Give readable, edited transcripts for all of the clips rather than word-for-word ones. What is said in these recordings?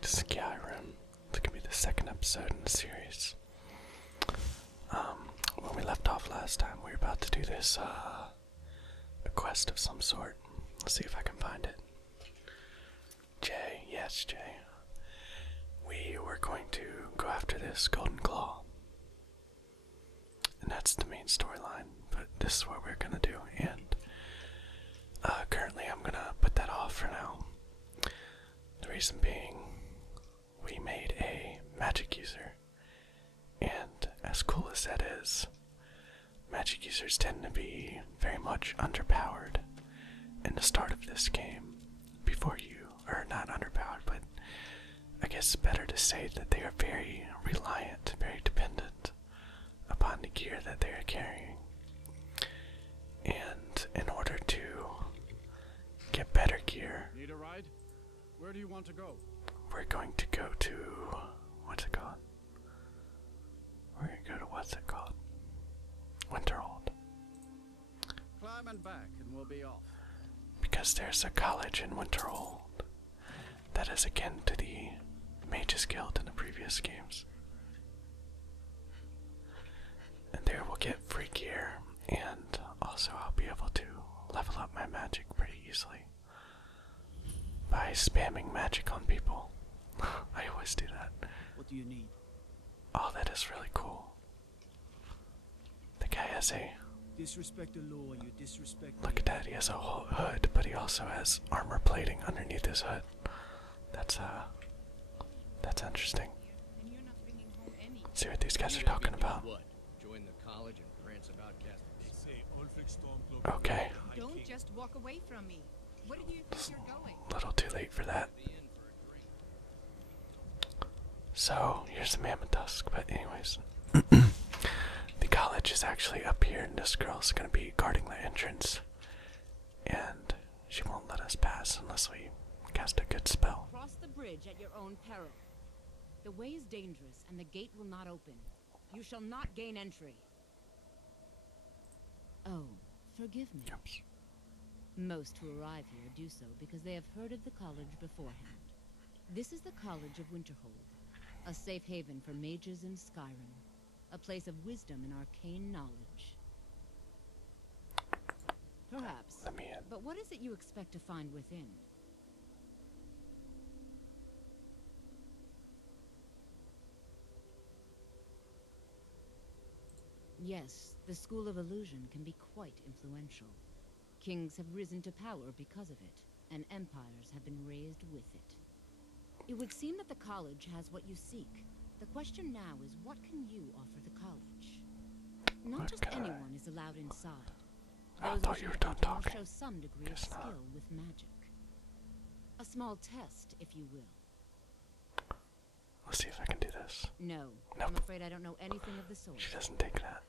back to Skyrim. It's gonna be the second episode in the series. When we left off last time, we were about to do this, a quest of some sort. Let's see if I can find it. Jay, yes, Jay. We were going to go after this golden claw. And that's the main storyline, but this is what we're gonna do, and currently I'm gonna put that off for now. The reason being, we made a magic user, and as cool as that is, magic users tend to be very much underpowered in the start of this game. Before you, or not underpowered, but I guess it's better to say that they are very reliant, very dependent upon the gear that they are carrying. And in order to get better gear, need a ride? Where do you want to go? we're going to go to, what's it called? We're going to go to, what's it called? Winterhold. Climb and back and we'll be off. Because there's a college in Winterhold that is akin to the Mages Guild in the previous games. And there we'll get free gear, and also I'll be able to level up my magic pretty easily by spamming magic on people. I always do that. What do you need? Oh, that is really cool. The guy has a... Disrespect the law, you disrespect. Look at that, he has a whole hood, but he also has armor plating underneath his hood. That's interesting. Let's see what these guys are talking about. Join the college and prance about Okay. Don't just walk away from me. Where do you think you're going? A little too late for that. So, here's the mammoth tusk, but anyways. The college is actually up here, and this girl's gonna be guarding the entrance. And she won't let us pass unless we cast a good spell. Cross the bridge at your own peril. The way is dangerous, and the gate will not open. You shall not gain entry. Oh, forgive me. Oops. Most who arrive here do so because they have heard of the college beforehand. This is the College of Winterhold, a safe haven for mages in Skyrim, a place of wisdom and arcane knowledge. Perhaps. Let me in. But what is it you expect to find within? Yes, the School of Illusion can be quite influential. Kings have risen to power because of it, and empires have been raised with it. It would seem that the college has what you seek. The question now is, what can you offer the college? Not What just can I- anyone is allowed inside. I Those thought who you were should done enter must talking. show some degree Guess of not. skill with magic. A small test, if you will. Let's see if I can do this. No, Nope. I'm afraid I don't know anything of the sort. She doesn't take that.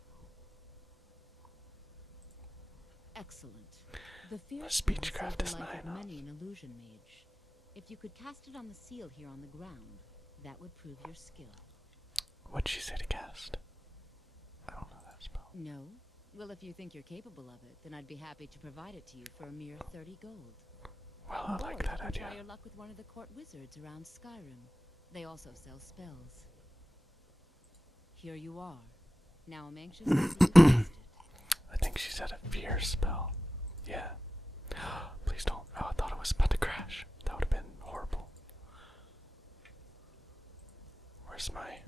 Excellent. The fear speechcraft is the life not of enough. many an illusion mage. If you could cast it on the seal here on the ground, that would prove your skill. What'd she say to cast? I don't know that spell. No? Well, if you think you're capable of it, then I'd be happy to provide it to you for a mere 30 gold. Well, I Or like you that can idea. try your luck with one of the court wizards around Skyrim. They also sell spells. Here you are. Now I'm anxious to see you cast it. I think she said a fear spell. Yeah. Please don't. Oh, I thought it was about to crash. That would have been horrible. Where's my...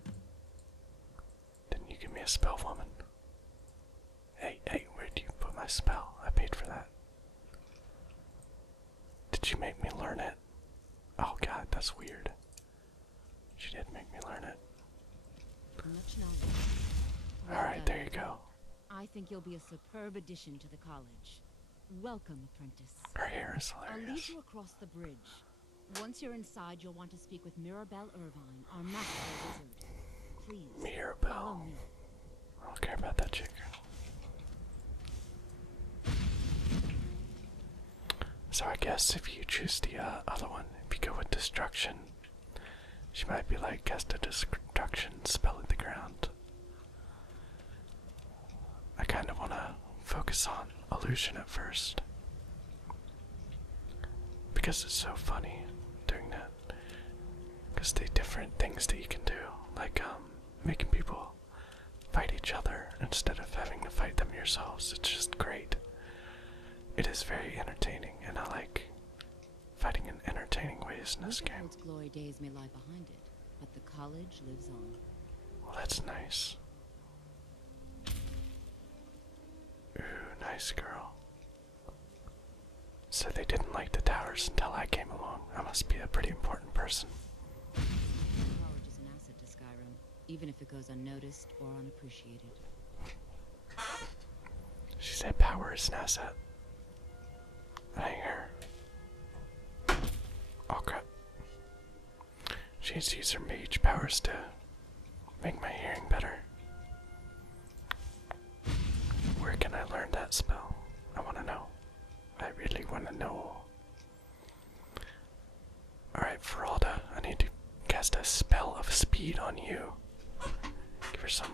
Didn't you give me a spell, woman? Hey, where do you put my spell? I paid for that. Did you make me learn it? Oh god, that's weird. She did make me learn it. Much knowledge. Well Alright, done. there you go. I think you'll be a superb addition to the college. Welcome, apprentice. Her hair is I'll lead hilarious. you across the bridge. Once you're inside, you'll want to speak with Mirabelle Irvine, our master wizard. Please, follow Mirabelle. me. I don't care about that chick. So I guess if you choose the other one, if you go with destruction, she might be like, cast a destruction spell at the ground. I kind of want to focus on illusion at first, because it's so funny doing that. Just the different things that you can do, like making people fight each other instead of having to fight them yourselves. It's just great. It is very entertaining, and I like fighting in entertaining ways in this game. Winterhold's glory days may lie behind it, but the college lives on. Well, that's nice. Ooh, nice girl. So they didn't like the towers until I came along. I must be a pretty important person. The college is an asset to Skyrim, even if it goes unnoticed or unappreciated. She said power is an asset. I ain't her. Oh crap. She needs to use her mage powers to make my hearing better. Where can I learn that spell? I want to know. I really want to know. Alright, Feralda, I need to cast a spell of speed on you. Give her some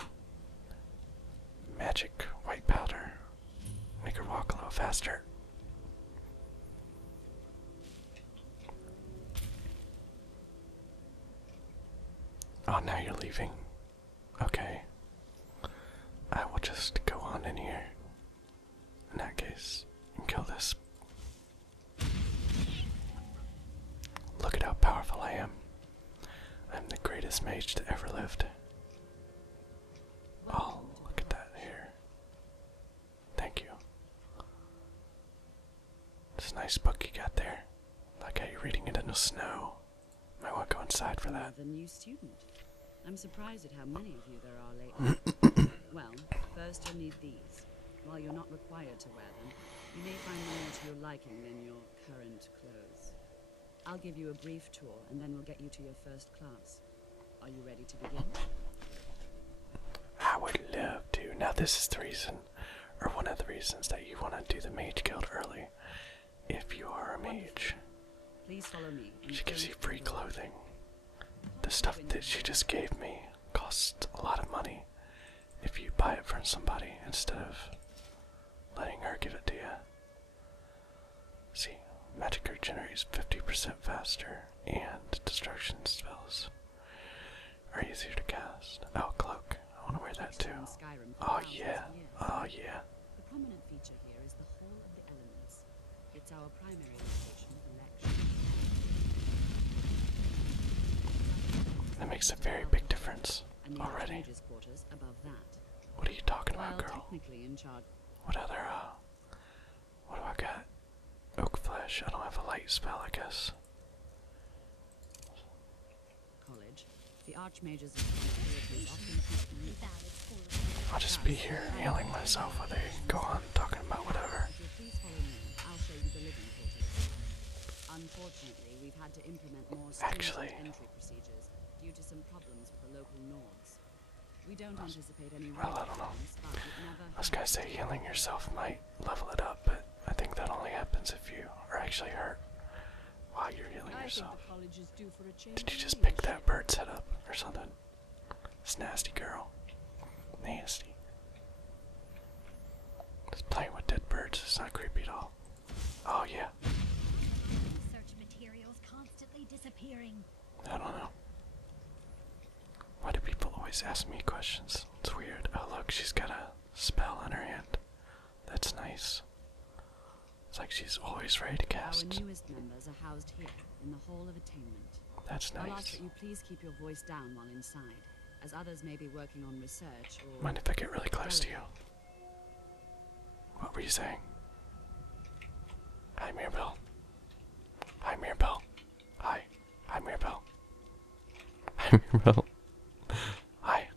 magic white powder. Make her walk a little faster. Oh, now you're leaving. Okay. I will just go on in here. In that case, and kill this. Look at how powerful I am. I'm the greatest mage that ever lived. Oh, look at that here. Thank you. It's a nice book you got there. Like how you're reading it in the snow. Might want to go inside for that. The new student. I'm surprised at how many of you there are lately. Well, first you'll need these. While you're not required to wear them, you may find them more to your liking than your current clothes. I'll give you a brief tour, and then we'll get you to your first class. Are you ready to begin? I would love to. Now this is the reason, or one of the reasons that you want to do the mage guild early. If you are a mage. Please follow me. She gives you free clothing. The stuff that she just gave me costs a lot of money if you buy it from somebody instead of letting her give it to you. See, magic regenerates 50% faster, and destruction spells are easier to cast. Oh, cloak. I want to wear that too. Oh yeah. Oh yeah. The prominent feature here is the Hall of the Elements. It's our primary location for lectures. That makes a very big difference And the already. Archmage's quarters above that. What are you talking about, Well, girl? technically in charge. What other, what do I got? Oak flesh. I don't have a light spell, I guess. College. The Archmage's responsibilities often keep I'll just be here healing myself while they go on talking about whatever. If you'll please follow me, I'll show you the living quarters. Unfortunately, we've had to implement more stringent entry procedures due to some problems with the local Nords. We don't anticipate any Well, I don't know. problems, but it never I was gonna say healing yourself might level it up, but I think that only happens if you are actually hurt while you're healing yourself. Did you just pick that bird's head up or something? It's nasty, girl. Nasty. Just playing with dead birds is not creepy at all. Oh yeah. Research materials constantly disappearing. I don't know. Why do people always ask me questions? It's weird. Oh look, she's got a spell in her hand. That's nice. It's like she's always ready to cast. Our newest members are housed here, in the Hall of Attainment. That's I'll ask nice. that you please keep your voice down while inside, as others may be working on research or... Mind if I get really close to you? What were you saying? Hi, Mirabelle. Hi, Mirabelle. Hi. Hi, Mirabelle. Hi, Mirabelle. Hi.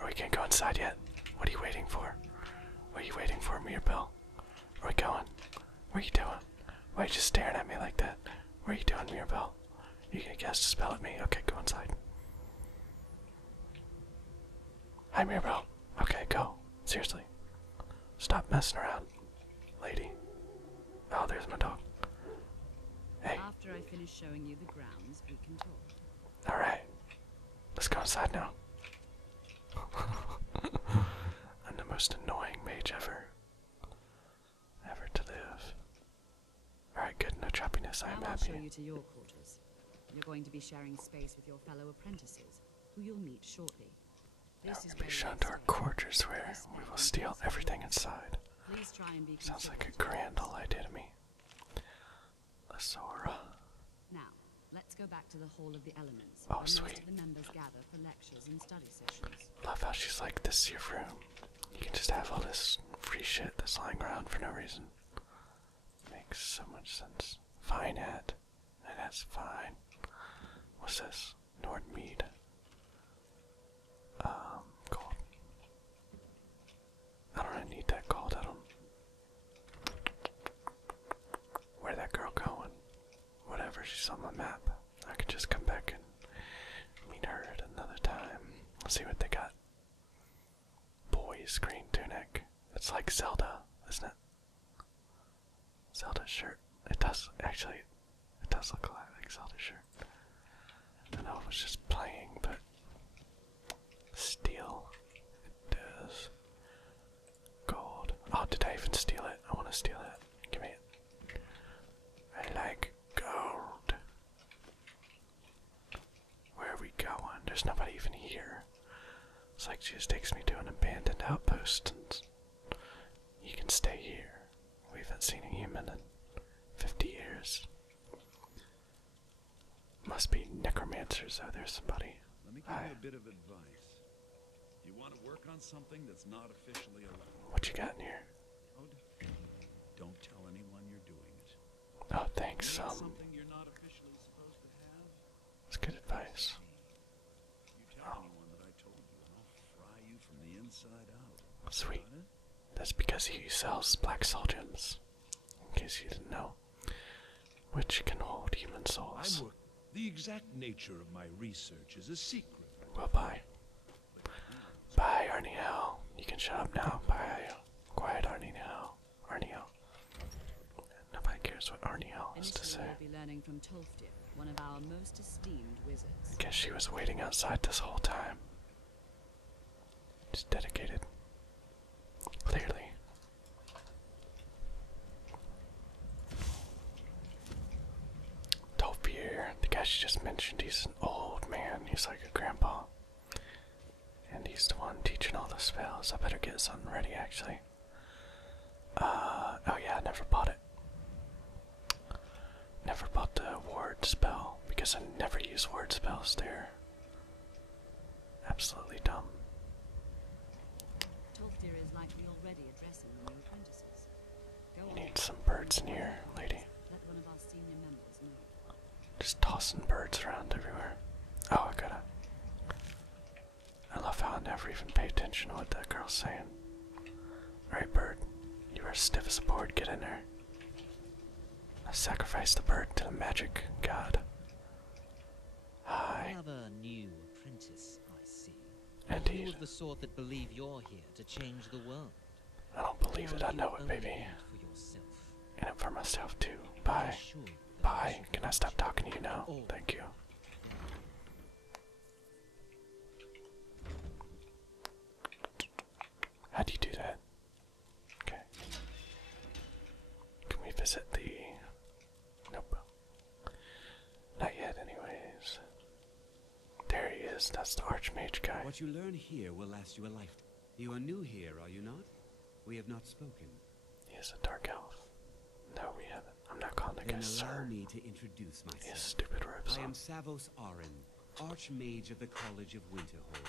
Are we gonna go inside yet? What are you waiting for? What are you waiting for, Mirabelle? Where are we going? What are you doing? Why are you just staring at me like that? What are you doing, Mirabelle? You gonna cast a spell at me? Okay, go inside. Hi, Mirabelle. Okay, go. Seriously. Stop messing around, lady. Oh, there's my dog. Hey. After I finish showing you the grounds, we can talk. Alright. Let's go inside now. I'm the most annoying mage ever. Ever to live. Alright, good. No choppiness. I am Now I'll happy. show you to your quarters. You're going to be sharing space with your fellow apprentices, who you'll meet shortly. Now This we're is going to where be shown you'll to our stay. quarters where we will steal everything inside. Please try and be Sounds like a considerate. grand old idea to me. Sora. Now, let's go back to the Hall of the Elements, Oh, where most sweet. of the members gather for lectures and study sessions. Love how she's like, this is your room. You can just have all this free shit that's lying around for no reason. Makes so much sense. Fine hat. And that's fine. What's this? Nordmead. Gold. I don't need that gold. I don't. Where'd that girl going? Whatever, she's on my map. I could just come back and meet her at another time. Let's see what they got. Boys, green tunic. It's like Zelda, isn't it? Zelda's shirt. It does, actually, it does look a lot like Zelda's shirt. I know it was just playing, but steel. It does. Gold. Oh, did I even steal it? I want to steal it. Give me it. I like gold. Where are we going? There's nobody even here. It's like she just takes me to an abandoned outpost and you can stay here. We haven't seen a human in 50 years. Must be necromancers. Oh, there's somebody. Let me give you a bit of advice. You want to work on something that's not officially allowed. What you got in here? Don't tell anyone you're doing it. Oh, thanks. You want something you're not officially supposed to have? That's good advice. You tell anyone that I told you, and I'll fry you from the inside out. Sweet. Got it? That's because he sells black soul gems. In case you didn't know. Which can hold human souls. The exact nature of my research is a secret. Well, bye. Bye, Arnie Hell. You can shut up now. Bye. Quiet, Arnie Hell. Arnie Hell. Nobody cares what Arnie Hell has to Initially, say. you'll be learning from Tolfdir, one of our most esteemed wizards. Guess she was waiting outside this whole time. Just dedicated. Clearly. Tolfdir, the guy she just mentioned, he's an old man. He's like a grandpa. And he's the one teaching all the spells. I better get something ready, actually. Oh yeah, I never bought it. Never bought the ward spell, because I never use ward spells there. Absolutely dumb. Tolfdir is likely already addressing the new apprentices. Go You on. need some birds in here, lady. Let one of our senior members know. Just tossing birds around everywhere. Oh, I gotta. I love how I never even pay attention to what that girl's saying. Alright, bird. You are stiff as a board. Get in there. I sacrificed the bird to the magic god. Hi. Another new apprentice, I see. Indeed. You're the sort that believe you're here to change the world. I don't believe it. Or I you know it, only baby. in it for yourself. In it for myself, too. I Bye. assure you that Bye. should Can I not stop change talking to you now? at all. Thank you. How do you do that? Okay. Can we visit the... Nope. Not yet, anyways. There he is. That's the Archmage guy. What you learn here will last you a lifetime. You are new here, are you not? We have not spoken. He is a dark elf. No, we haven't. I'm not calling the guy Then allow sir. me to introduce He has myself. stupid robes I on. am Savos Arin, Archmage of the College of Winterhold.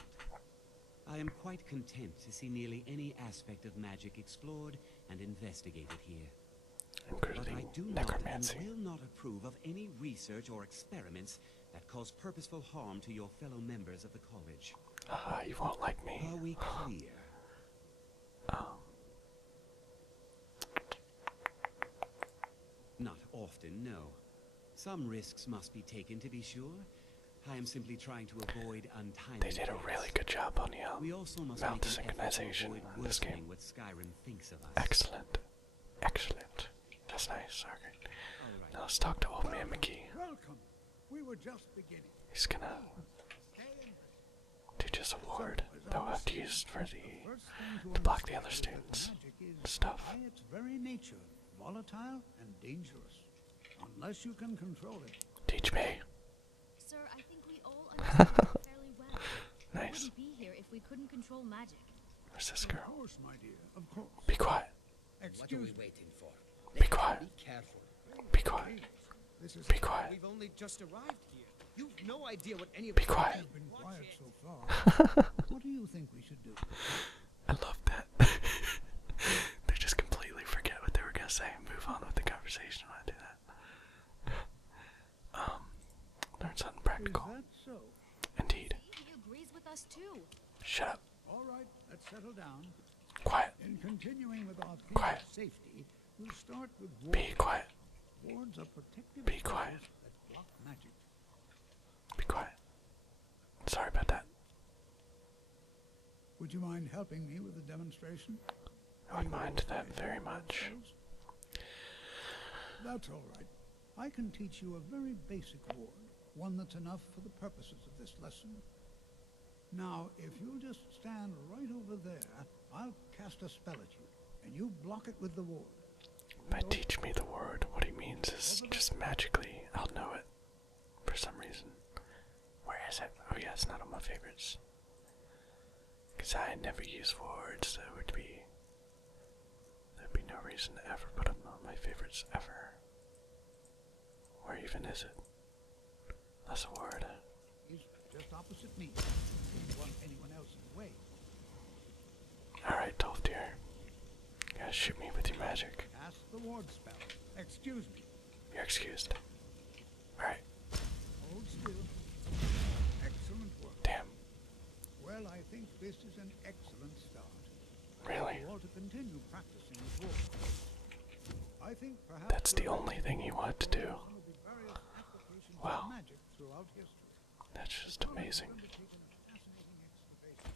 I am quite content to see nearly any aspect of magic explored and investigated here. But I Including do not necromancy. and will not approve of any research or experiments that cause purposeful harm to your fellow members of the college. Haha, you won't like me. Are we clear? Not often, no. Some risks must be taken to be sure. I am simply trying to avoid untimely They did a deaths. really good job on the We also must mount make an effort to synchronization avoid in this worsening game. what Skyrim thinks of us. Excellent. Excellent. That's nice. Okay. All right. Now let's talk to old man McGee. Welcome. We were just beginning. He's gonna do just a ward that we'll have to use for to block the other students' stuff. By its very nature, volatile and dangerous. Unless you can control it. Teach me. control magic. Where's this girl? Of course, my dear, of course. Be quiet. Excuse me. waiting for? Be quiet. Be careful. Be quiet. This is Be quiet. We've only just arrived here. You've no idea what any of Be quiet. I've been quiet so far. What do you think we should do? I love that. They just completely forget what they were gonna say and move on with the conversation when I do that. Learn something practical. Is that so? Indeed. He agrees with us too. Shut up. All right, let's settle down. Quiet. In continuing with our theme Quiet. of safety, we'll start with Be wards. quiet. Wards are protective Be quiet. spells that block magic. Be quiet. Sorry about that. Would you mind helping me with the demonstration? I would mind that very much. That's all right. I can teach you a very basic ward, one that's enough for the purposes of this lesson. Now, if you'll just stand right over there, I'll cast a spell at you, and you block it with the ward. By teach me the word, what he means is just magically I'll know it. For some reason. Where is it? Oh yeah, it's not on my favorites. Because I never use words, there'd be no reason to ever put them on my favorites ever. Where even is it? That's a word. He's just opposite me. Don't want anyone else in the way. Alright, 12 deer. You gotta shoot me with your magic. Cast the ward spell. Excuse me. You're excused. Alright, Hold still. Excellent work. damn. Well, I think this is an excellent start. Really? You ought to continue practicing with ward. I think perhaps That's the only thing you want to do. some of the various applications of Wow. magic throughout history. That's just amazing. Undertaken a fascinating excavation.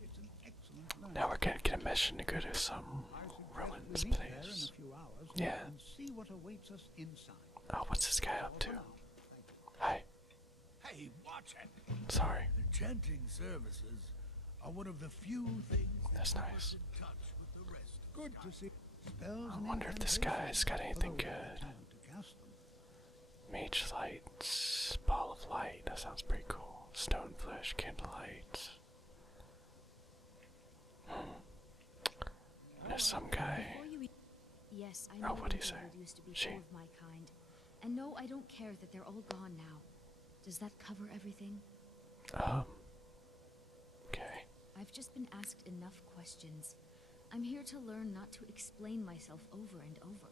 It's an excellent learning. Now we're gonna get a mission to go to some I suggest ruins we meet there in place. a few hours Yeah. and see what awaits us inside. Oh, what's this guy up to? Hi. Hey, watch it! Sorry. The chanting services are one of the few things That's nice. in touch with the rest. Good to see. Spells I and wonder if this incantations guy's got for anything those with good. time to cast them. Mage lights, ball of light. That sounds pretty cool. Stone flesh, candlelight. There's some guy. Before you yes, I Oh, know what'd he say? Winterhold used to be She. full of my kind. And no, I don't care that they're all gone now. Does that cover everything? Okay. I've just been asked enough questions. I'm here to learn not to explain myself over and over.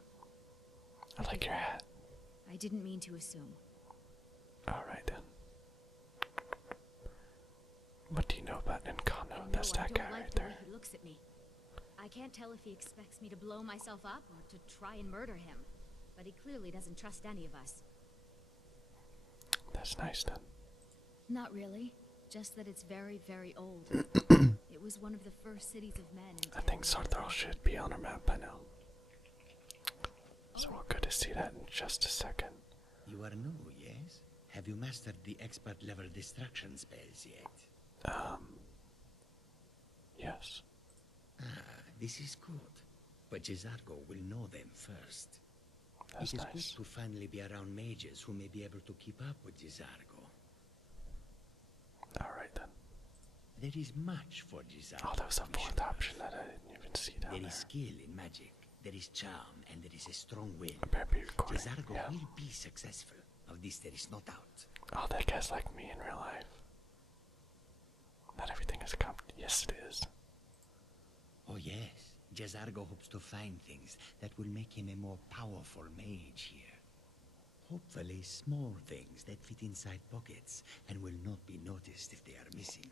I like your hat. I didn't mean to assume. Alright then. What do you know about Nkano? I know That's I that don't guy like right the way there. he looks at me. I can't tell if he expects me to blow myself up or to try and murder him. But he clearly doesn't trust any of us. That's nice then. Not really. Just that it's very, very old. It was one of the first cities of men. I think Saarthal should be on our map by now. So we'll go to see that in just a second. You are new, yes? Have you mastered the expert level destruction spells yet? Yes. Ah, this is good. But Jizargo will know them first. That's it is nice. good to finally be around mages who may be able to keep up with Jizargo. Alright then. There is much for Jizargo. Oh, that was a to be fourth sure of. option that I didn't even see down There there. is skill in magic, there is charm, and there is a strong will. I better be recording. Jizargo Yeah. will be successful. Of this there is no doubt. Oh, that guy's like me in real life. Not everything is a Yes, it is. Oh yes, Jizargo hopes to find things that will make him a more powerful mage here. Hopefully small things that fit inside pockets and will not be noticed if they are missing.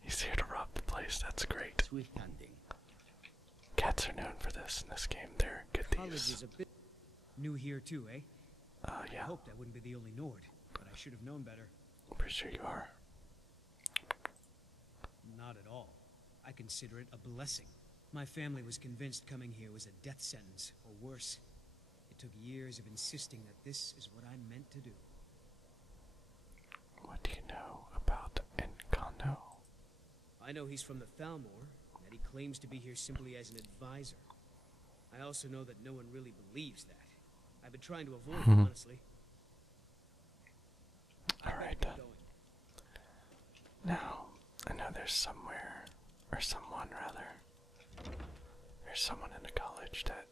He's here to rob the place. That's great. Swift hunting. Cats are known for this in this game. They're good College thieves. is a bit new here too, eh? I Yeah. hoped I wouldn't be the only Nord, but I should have known better. I'm pretty sure you are. Not at all. I consider it a blessing. My family was convinced coming here was a death sentence, or worse. It took years of insisting that this is what I'm meant to do. What do you know about Nkano? I know he's from the Thalmor, and that he claims to be here simply as an advisor. I also know that no one really believes that. I've been trying to avoid it, honestly. Alright Keep then. going. there's somewhere, or someone rather, there's someone in the college that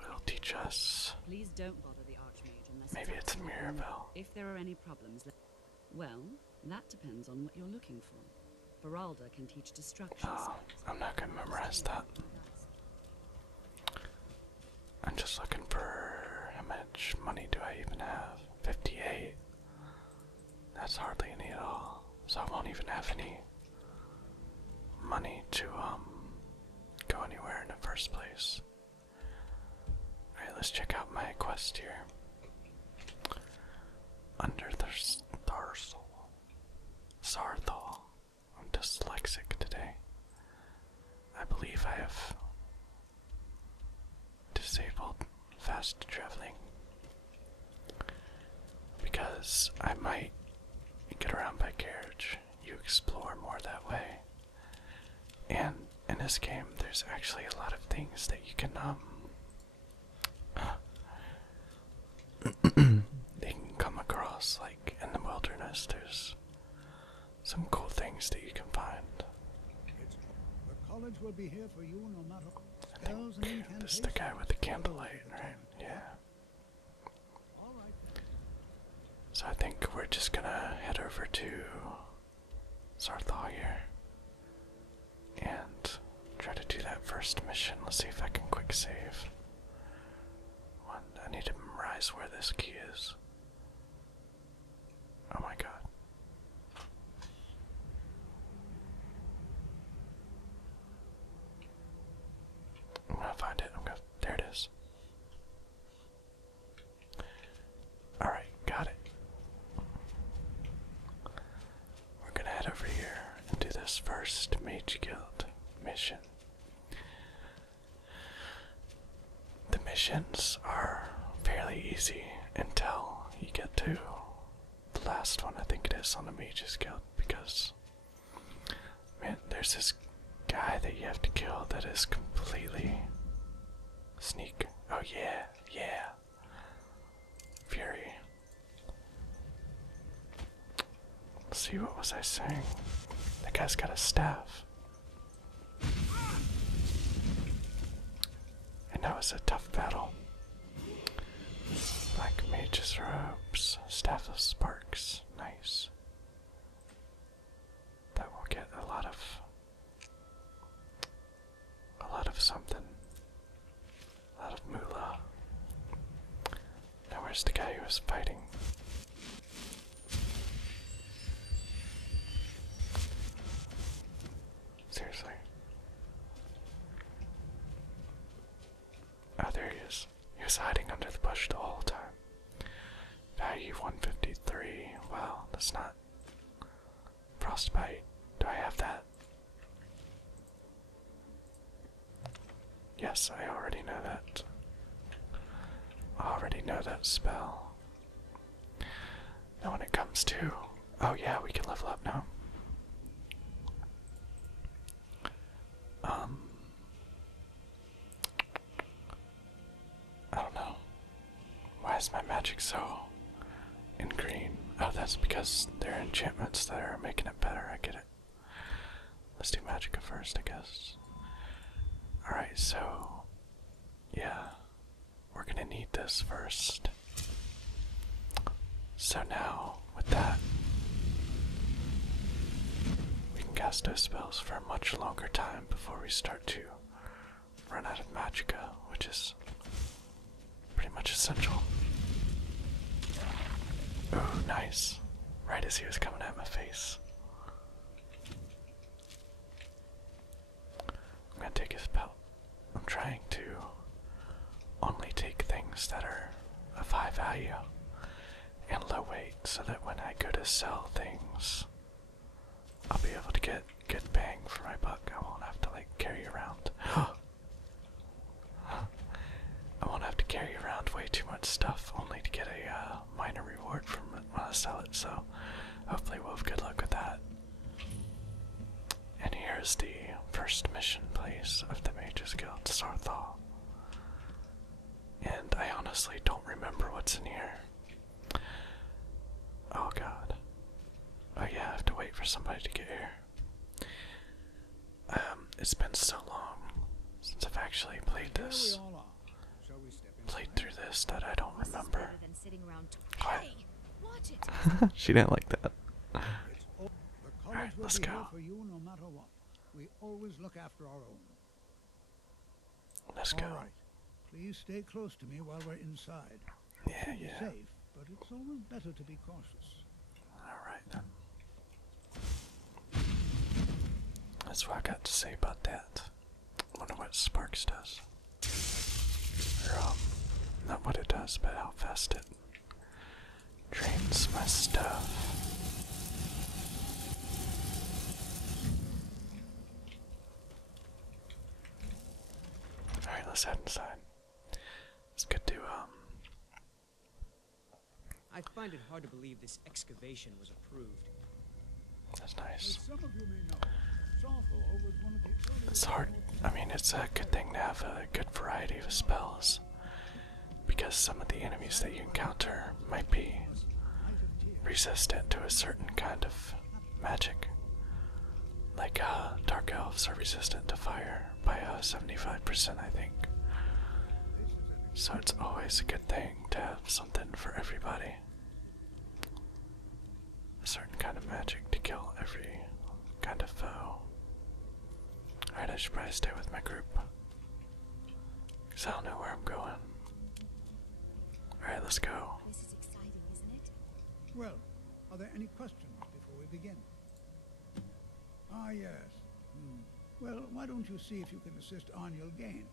will teach us. Please don't bother the Archmage unless Maybe it's a absolutely Mirabelle. If there are any problems, well, that depends on what you're looking for. Beralda can teach destruction Oh, spells. I'm not gonna memorize that. I'm just looking for how much money do I even have? 58. That's hardly any at all. So I won't even have any money to go anywhere in the first place. Alright, let's check out my quest here. Under the Saarthal. I'm dyslexic today. I believe I have disabled fast traveling because I might get around by carriage. You explore more that way. And in this game, there's actually a lot of things that you can they can come across, like in the wilderness. There's some cool things that you can find. The college will be here for you no matter. I think this is the guy with the candlelight, right? Yeah. All right. So I think we're just gonna head over to Saarthal here and try to do that first mission. Let's see if I can quick save. One, I need to memorize where this key is. Oh my god. I'm gonna find it. There it is. Alright, got it. We're gonna head over here and do this first Mage Guild mission. The missions are fairly easy until you get to the last one, I think it is, on the Mage's Guild, because, man, there's this guy that you have to kill that is completely sneak. Oh yeah, yeah. Fury. Let's see, what was I saying? That guy's got a staff. And that was a tough battle. Black Mage's robes, Staff of Sparks, nice. That will get a lot of something. A lot of moolah. Now where's the guy who was fighting? Seriously. Oh, there he is. He was hiding under the bush the whole time. Value 153. Wow, that's not frostbite. Do I have that? Yes, I already know that. I already know that spell. Now when it comes to... Oh yeah, we can level up now. I don't know. Why is my magic so in green? Oh, that's because there are enchantments that are making it better. I get it. Let's do Magicka first, I guess. Alright, so... yeah. We're gonna need this first. So now, with that, we can cast those spells for a much longer time before we start to run out of Magicka, which is pretty much essential. Ooh, nice. Right as he was coming at my face. I'm gonna take his belt. I'm trying to only take things that are of high value and low weight so that when I go to sell things, I'll be able to get good bang for my buck. I won't have to like carry around. I won't have to carry around way too much stuff only to get a minor reward from it when I sell it, so hopefully we'll have good luck with that. And here's the first mission place of the Mage's Guild, Saarthal. And I honestly don't remember what's in here. Oh god. Oh yeah, I have to wait for somebody to get here. it's been so long since I've actually played Here we this. all are. Shall we step Played inside? through this that I don't This is remember. better than sitting around. What? Hey, watch it. She didn't like that. It's all. The college Alright, will let's be go. here for you no matter what. We always look after our own. Let's go. All right. Please stay close to me while we're inside. Yeah, Be yeah. safe, but it's always better to be cautious. Alright then. That's what I got to say about that. Wonder what Sparks does. Or, not what it does, but how fast it drains my stuff. Alright, let's head inside. It's good to, I find it hard to believe this excavation was approved. that's As nice. some of you may know, Saarthal was one of the earliest. It's hard. I mean, it's a good thing to have a good variety of spells. Because some of the enemies that you encounter might be resistant to a certain kind of magic. Like, dark elves are resistant to fire by 75%, I think. So it's always a good thing to have something for everybody. A certain kind of magic to kill every kind of foe. Alright, I should probably stay with my group. Because I don't know where I'm going. Alright, let's go. This is exciting, isn't it? Well, are there any questions before we begin? Ah, yes. Well, why don't you see if you can assist Arniel Gain?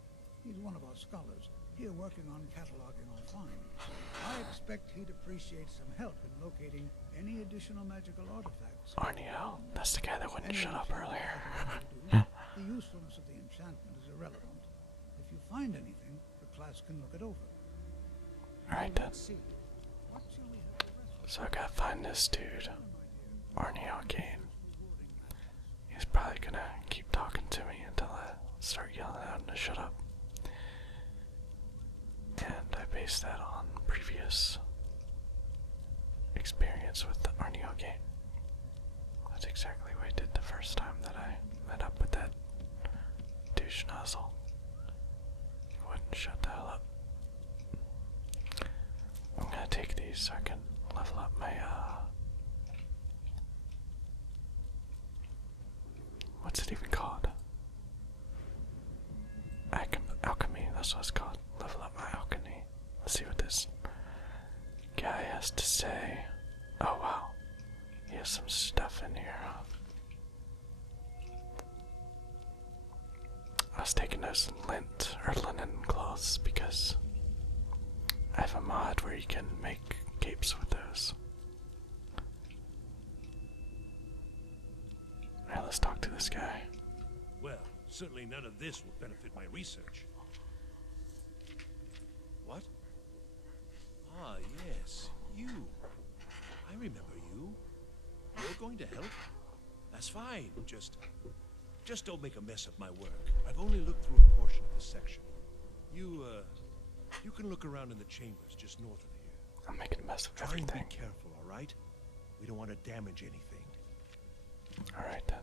He's one of our scholars, here working on cataloging our finds. I expect he'd appreciate some help in locating any additional magical artifacts. Arniel, that's the guy that wouldn't shut up earlier. The usefulness of the enchantment is irrelevant. If you find anything, the class can look it over. Alright then. Let's see. What shall we have the rest of So I gotta find this dude, Arniel Gain. He's probably gonna keep talking to me until I start yelling at him to shut up. And I base that on previous experience with the Arniel Gain. That's exactly what I did the first time that I met up with that douche nozzle. He wouldn't shut the hell up. I'm gonna take these so I can level up my, what's it even called? Alchemy, that's what it's called. Level up my alchemy. Let's see what this guy has to say. Oh wow. He has some stuff in here, huh? I was taking those lint or linen cloths because I have a mod where you can make capes with those. Alright, let's talk to this guy. Well, certainly none of this will benefit my research. What? Ah, yes, you. I remember you. You're going to help? That's fine. Just don't make a mess of my work. I've only looked through a portion of this section. You can look around in the chambers just north of here. I'm making a mess of Try everything. and be careful, all right? We don't want to damage anything. Alright then.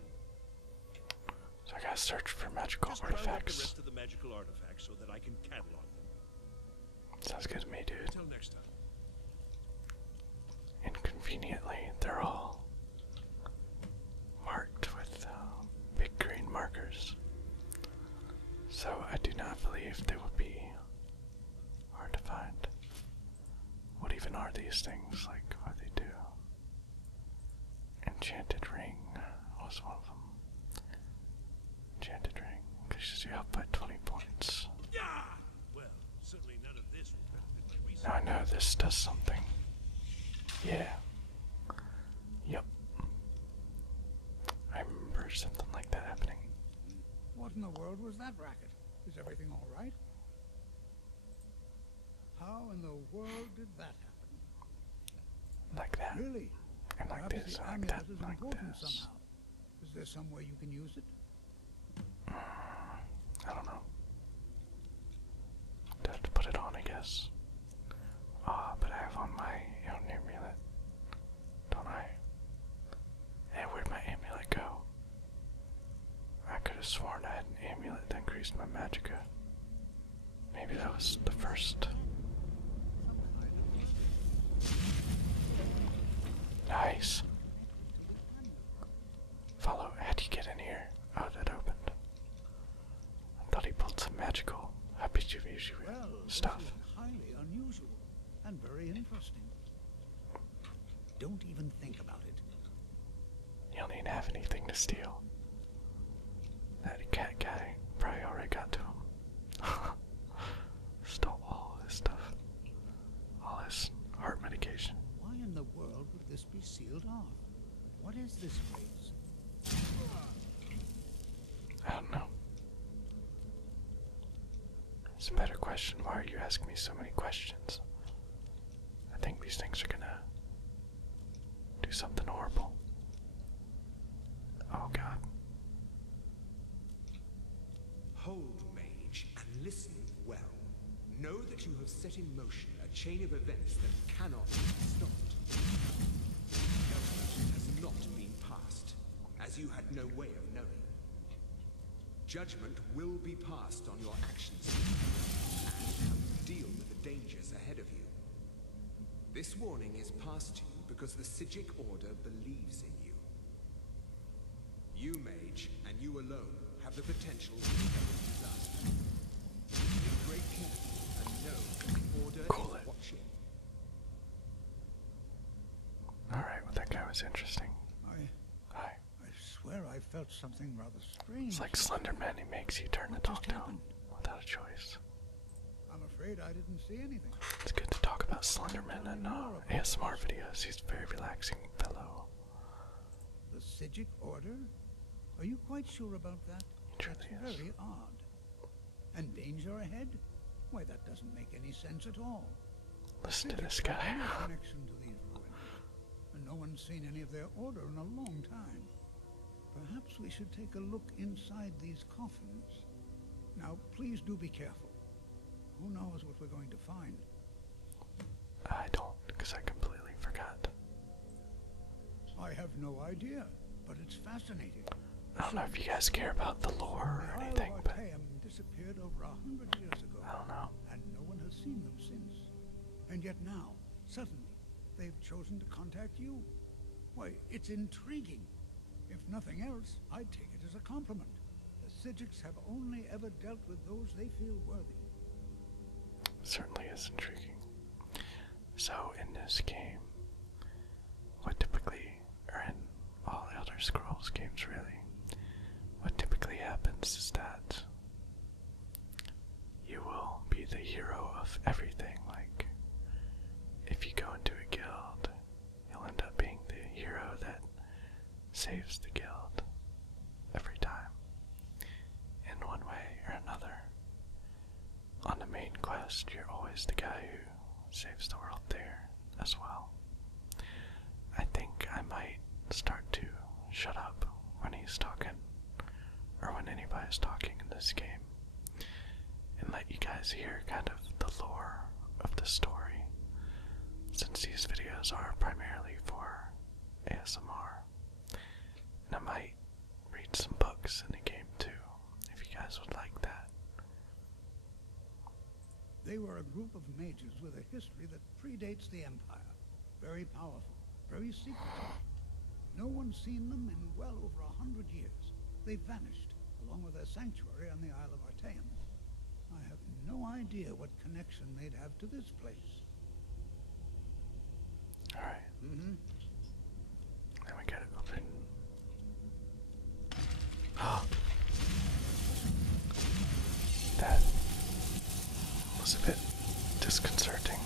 So I gotta search for magical Just round up the artifacts. rest of the magical artifacts so that I can catalog them. Sounds good to me, dude. Until next time. Inconveniently, they're all marked with big green markers. So I do not believe they would be hard to find. What even are these things? Like, what do they do? Enchanted ring was one of them. Enchanted ring increases your health by 20 points. Yeah! Well, certainly none of this will benefit my research. Now I know this does something. Yeah. Yep. I remember something like that happening. What in the world was that racket? Is everything all right? How in the world did that happen? Like that. Really? And like Perhaps this, the like amulet that, is like important this. somehow. Is there some way you can use it? I don't know. Do I have to put it on, I guess? Ah, but I have on my own amulet. Don't I? Hey, where'd my amulet go? I could have sworn I increased my magicka. Maybe that was the first. Nice. Follow. How'd you get in here? Oh, that opened. I thought he pulled some magical happy-to-be-you stuff. This is highly unusual and very interesting. Don't even think about it. You don't even have anything to steal. That cat guy probably already got to him. Stole all his stuff. All his heart medication. Why in the world would this be sealed off? What is this place? I don't know. It's a better question. Why are you asking me so many questions? I think these things are gonna do something horrible. Oh god. Hold, mage, and listen well. Know that you have set in motion a chain of events that cannot be stopped. Judgment has not been passed, as you had no way of knowing. Judgment will be passed on your actions and how you deal with the dangers ahead of you. This warning is passed to you because the Psijic Order believes in you. You, mage, and you alone, have the potential to prevent disaster. Take great care and know the Order is watching. Alright, well that guy was interesting. Hi. I swear I felt something rather strange. It's like Slenderman, he makes you turn to talk to him without a choice. I'm afraid I didn't see anything. It's good to talk about Slenderman in ASMR videos. He's a very relaxing fellow. The Psijic Order? Are you quite sure about that? That's very odd. And danger ahead? Why, that doesn't make any sense at all. Listen to this guy. No connection to these ruins, and no one's seen any of their order in a long time. Perhaps we should take a look inside these coffins. Now, please do be careful. Who knows what we're going to find? I don't, because I completely forgot. I have no idea, but it's fascinating. I don't know if you guys care about the lore or anything, but disappeared over 100 years ago. I don't know. And no one has seen them since. And yet now, suddenly, they've chosen to contact you. Why, it's intriguing. If nothing else, I'd take it as a compliment. The Psijics have only ever dealt with those they feel worthy. Certainly is intriguing. So in this game, what typically, or in all Elder Scrolls games really, what typically happens is that you will be the hero of everything. Like, if you go into a guild, you'll end up being the hero that saves the guild every time, in one way or another. On the main quest, you're always the guy who saves the world there as well. I think I might start to shut up when he's talking, or when anybody's talking in this game, and let you guys hear kind of the lore of the story, since these videos are primarily for ASMR. And I might read some books in the game too, if you guys would like that. They were a group of mages with a history that predates the Empire. Very powerful, very secretive. No one's seen them in well over 100 years. They vanished, along with their sanctuary on the Isle of Artaeum. I have no idea what connection they'd have to this place. Alright. Then we gotta open. Oh. That was a bit disconcerting.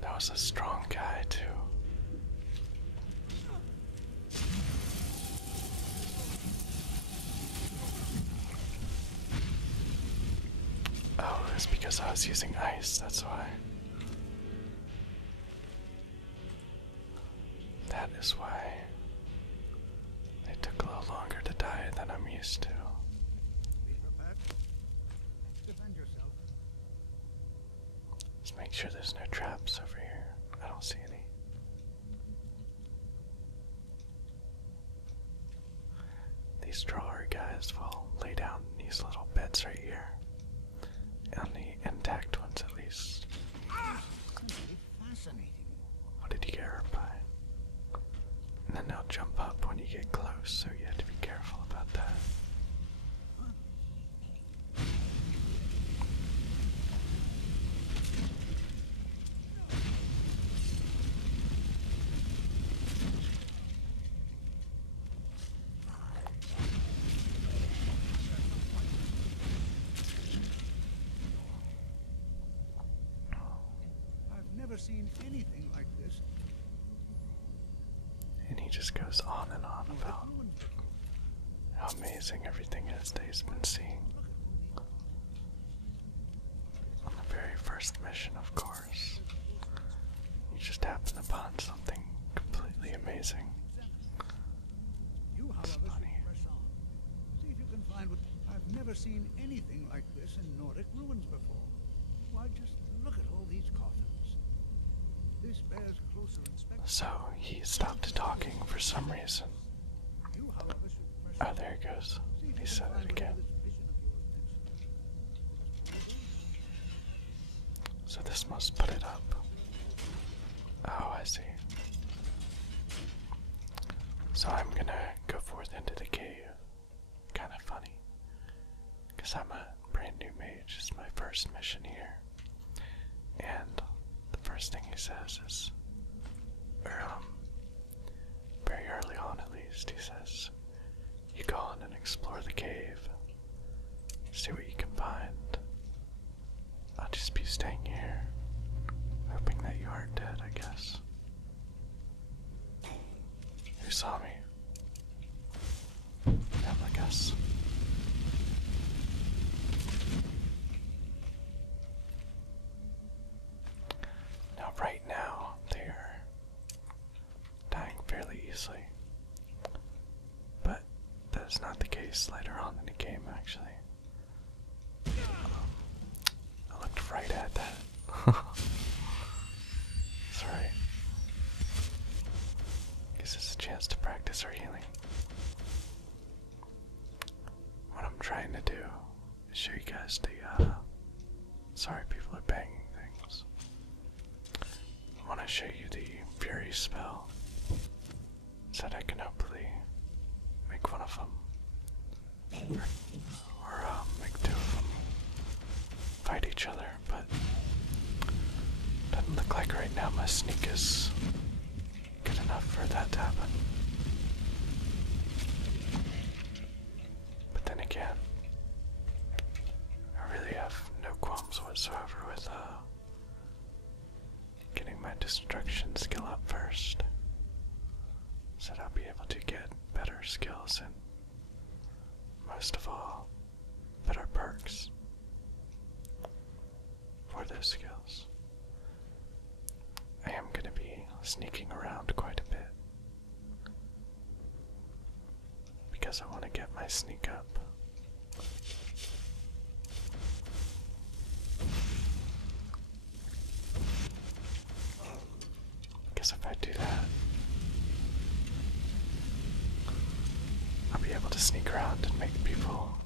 That was a strong guy, too. Oh, it's because I was using ice, that's why. That is why they took a little longer to die than I'm used to. Be prepared. Defend yourself. Let's make sure there's no traps over here. I don't see any. as well lay down these little beds right here. On the intact ones, at least. Fascinating. What did you get hurt by? And then they'll jump up when you get close, so you have to be careful about that. I've never seen anything like this. And he just goes on and on about how amazing everything is that he's been seeing. On the very first mission, of course, you just happen upon something completely amazing. You, however, should press on. See if you can find what I've never seen anything like this in Nordic ruins before. Why, just look at all these coffins. This bears closer inspection. So he stopped talking for some reason. You, however, should press Oh, on. there he goes. See if He you said can it find again. whatever this vision of yours mentions. So this must put it up. Oh, I see. So I'm gonna go forth into the cave. Kind of funny. Because I'm a brand new mage. It's my first mission here. And the first thing he says is, very early on at least, he says, you go on and explore the cave. See what you can find. I'll just be staying here, hoping that you aren't dead, I guess. Who saw me? Them, I guess. Now, right now, they're dying fairly easily. But that is not the case later on in the game, actually. I looked right at that. Sorry. Gives us a chance to practice our healing. What I'm trying to do is show you guys the, sorry, people are banging things. I want to show you the Fury spell, so that I can hopefully make one of them, or make two of them fight each other, but doesn't look like right now my sneak is good enough for that to happen. But then again, I really have no qualms whatsoever with getting my destruction skill up first, so that I'll be able to get better skills and, most of all, better perks for those skills. I am going to be sneaking around quite a bit because I want to get my sneak up. Because if I do that, I'll be able to sneak around and make people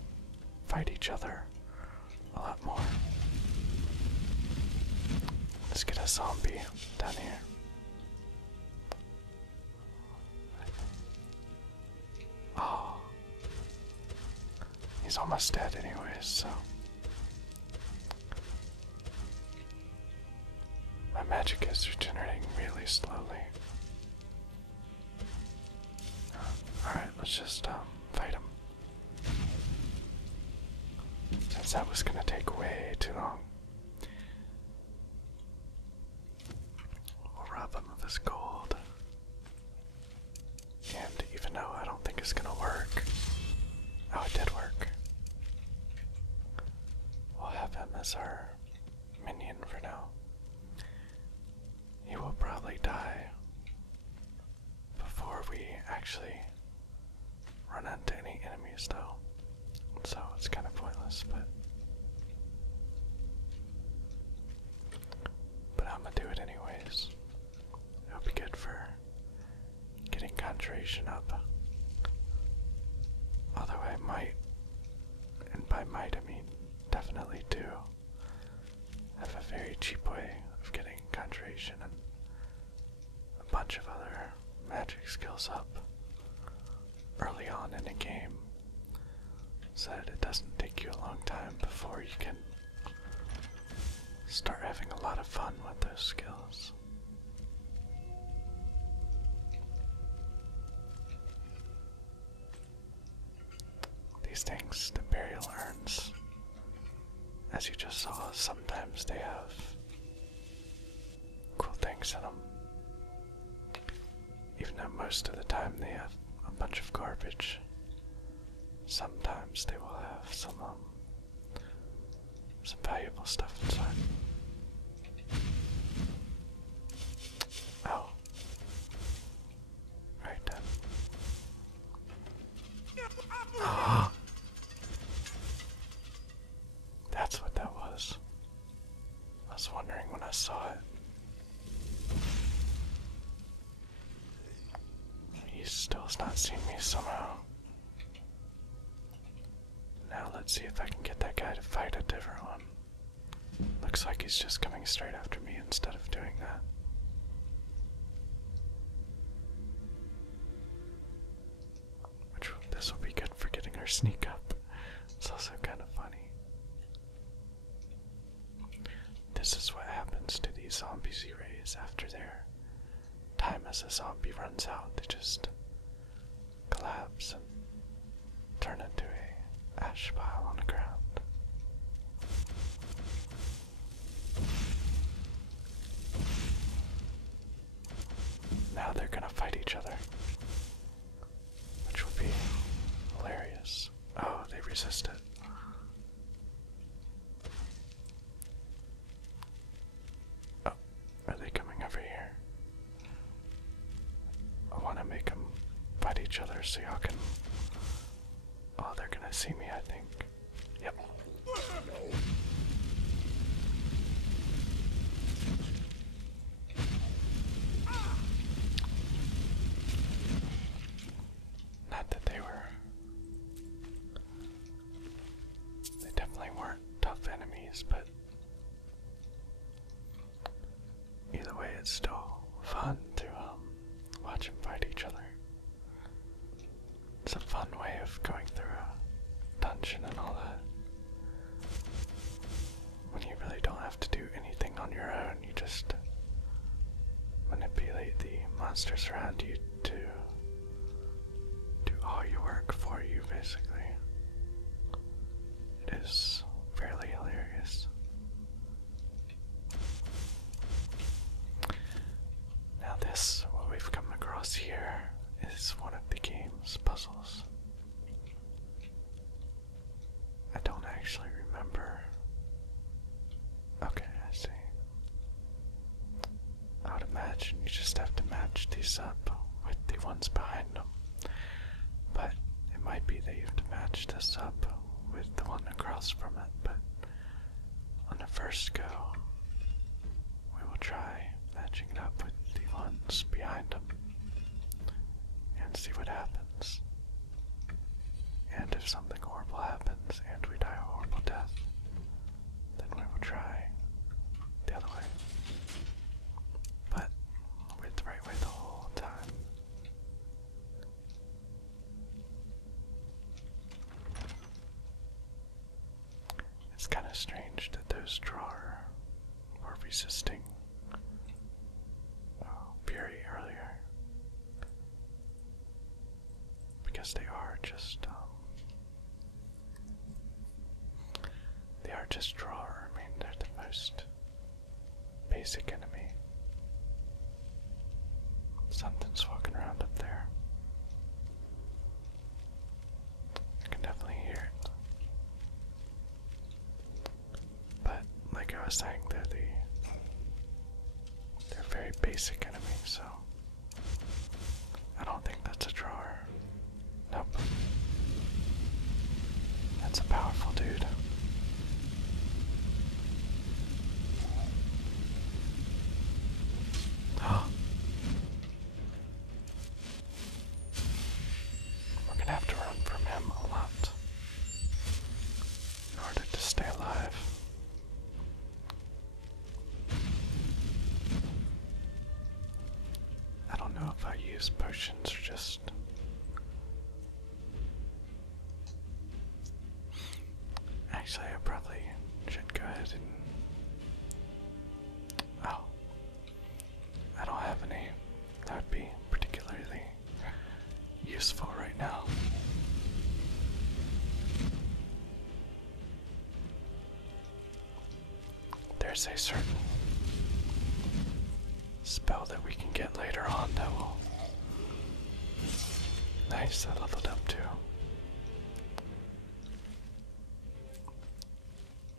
fight each other a lot more. Let's get a zombie down here. Oh. He's almost dead anyways, so. My magic is regenerating really slowly. Alright, let's just fight him. Since that was gonna take way too long. We'll rob him of his gold. And even though I don't think it's gonna work. Oh, it did work. We'll have him as our minion for now. He will probably die before we actually run into any enemies though. So it's kind of pointless, but I'm gonna do it anyways. It'll be good for getting concentration up. Although I might relaxation and a bunch of other magic skills up early on in a game so that it doesn't take you a long time before you can start having a lot of fun with those skills. These things, the burial urns, as you just saw, sometimes they have cool things in them. Even though most of the time they have a bunch of garbage, sometimes they will have some valuable stuff inside. Oh. Right then. That's what that was. I was wondering when I saw it. He still has not seen me somehow. Now let's see if I can get that guy to fight a different one. Looks like he's just coming straight after me instead of doing that. This will be good for getting our sneak up. It's also kind of funny. This is what happens to these zombie Z-rays after their time as a zombie runs out. They just collapse and turn into a ash pile on the ground. Now they're gonna fight each other, which will be hilarious. Oh, they resist it. Oh, are they coming over here? I want to make them fight each other so y'all can... Oh, they're gonna see me, I think. Yep. Not that they were... They definitely weren't tough enemies, but... Either way, it's still fun to watch them fight each other. It's a fun way of going through a dungeon and all that. When you really don't have to do anything on your own, you just manipulate the monsters around you to do all your work for you, basically. It is fairly hilarious. Now this, what we've come across here, is one of the game's puzzles. I don't actually remember. Okay, I see. I would imagine you just have to match these up with the ones behind them. But it might be that you have to match this up with the one across from it. But on the first go, we will try matching it up with the ones behind them and see what happens. And if something horrible happens and we die a horrible death, then we will try the other way. But we're the right way the whole time. It's kind of strange that those drawer were resisting Fury earlier. Because they are just drawer. I mean, they're the most basic enemy. Something's walking around up there. I can definitely hear it. But like I was saying, they're very basic enemies, so I don't think that's a drawer. Nope. That's a powerful dude. We're gonna have to run from him a lot in order to stay alive. these potions are just... Actually, I probably should go ahead and... Oh. I don't have any. That would be particularly useful right now. There's a certain spell that we can get later on that will... Nice, I leveled up too.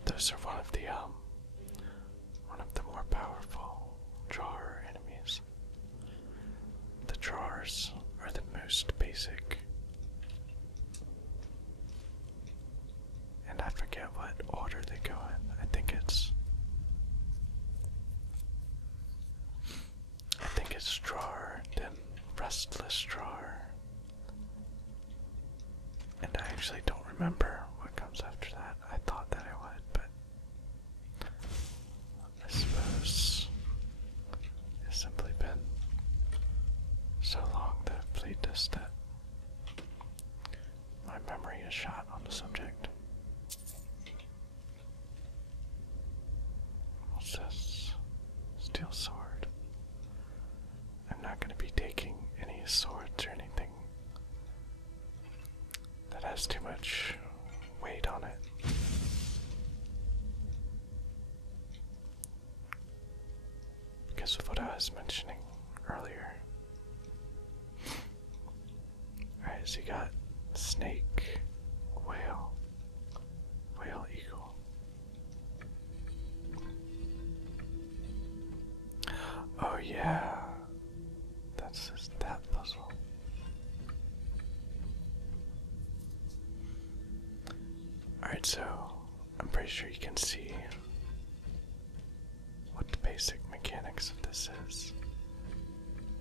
Those are one of the more powerful drawer enemies. The drawers are the most basic. And I forget what order they go in. I think it's drawer, then restless drawer. And I actually don't remember what comes after that. I thought that I would, but I suppose it's simply been so long that I've played this that my memory is shot on the subject. What's this? Steel sword. I'm not going to be taking any swords or anything that has too much weight on it. Because of what I was mentioning earlier. Alright, so you got snake, whale, whale eagle. Oh yeah. That's just that puzzle. Alright, so I'm pretty sure you can see what the basic mechanics of this is.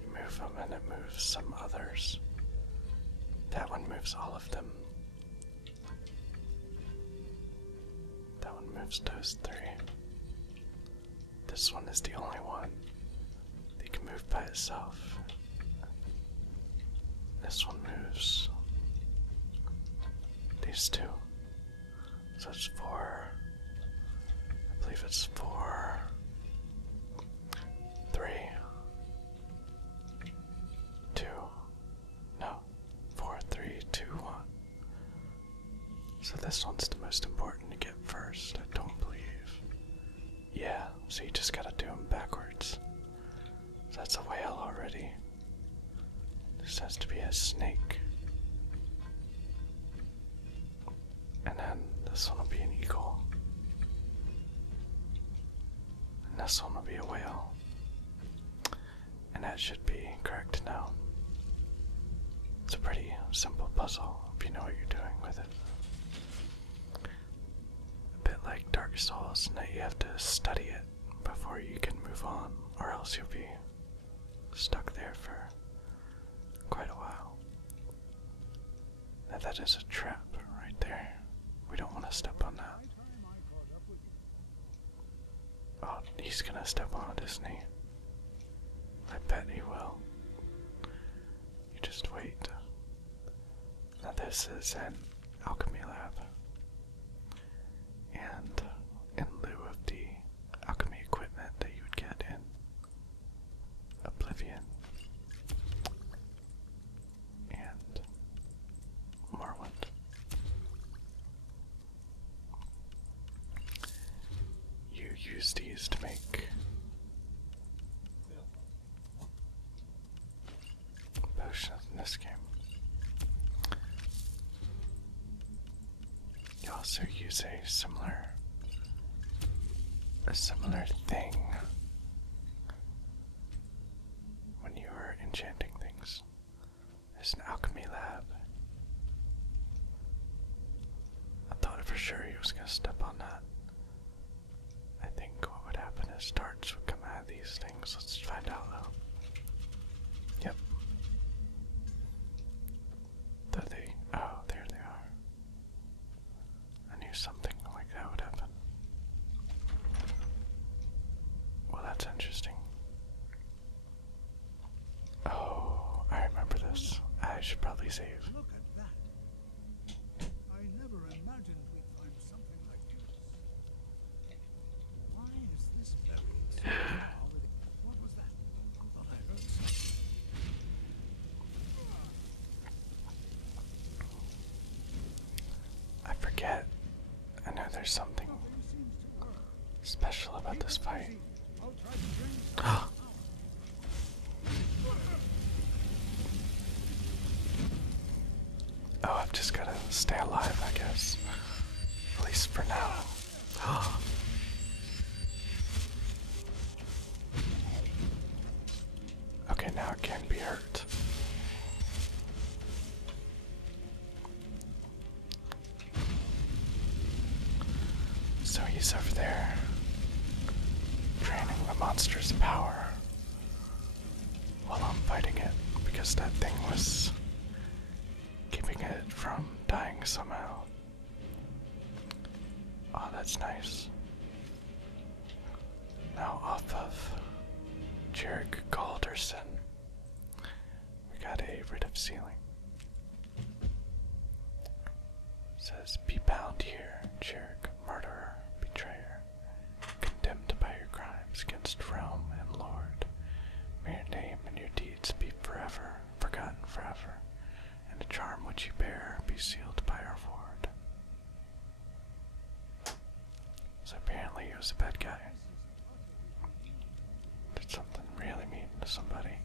You move them and it moves some others. That one moves all of them. That one moves those three. This one is the only one that can move by itself. This one moves these two. So it's 4. I believe it's 4, 3, 2. No, 4, 3, 2, 1. So this one's the most important to get first, I don't believe. Yeah, so you just gotta do them backwards. So that's a whale already. This has to be a snake. And then this one will be an eagle. And this one will be a whale. And that should be correct now. It's a pretty simple puzzle if you know what you're doing with it. A bit like Dark Souls, in that you have to study it before you can move on, or else you'll be stuck there for quite a while. Now that is a trap right there. We don't want to step on that. Oh, he's gonna step on it, isn't he? I bet he will. You just wait. Now this is an alchemy lab. And in lieu of the alchemy equipment that you would get in Oblivion and Morrowind, you use these to make potions in this game. You also use a similar thing when you are enchanting things. There's an alchemy lab. I thought for sure he was gonna step on that. I think what would happen is darts would come out of these things. Let's find out though. Yep. Oh, there they are. I knew something like that would happen. Well, that's interesting. Oh, I we save. Look at that. I never imagined we'd find something like this. Why is this very expensive? What was that? I thought I heard something. I forget. I know there's something special about this fight. Oh, I've just gotta stay alive, I guess. At least for now. Okay, now it can be hurt. So he's over there, draining the monster's power while I'm fighting it, because that thing was keeping it from dying somehow. Oh, that's nice. Now off of Jarek Calderson, we got a writ of sealing. It says, be bound here, Jarek, murderer, betrayer, condemned by your crimes against realm and lord. May your name and your deeds be forever, forgotten forever, and the charm which you bear be sealed by our ward. So apparently he was a bad guy. Did something really mean to somebody.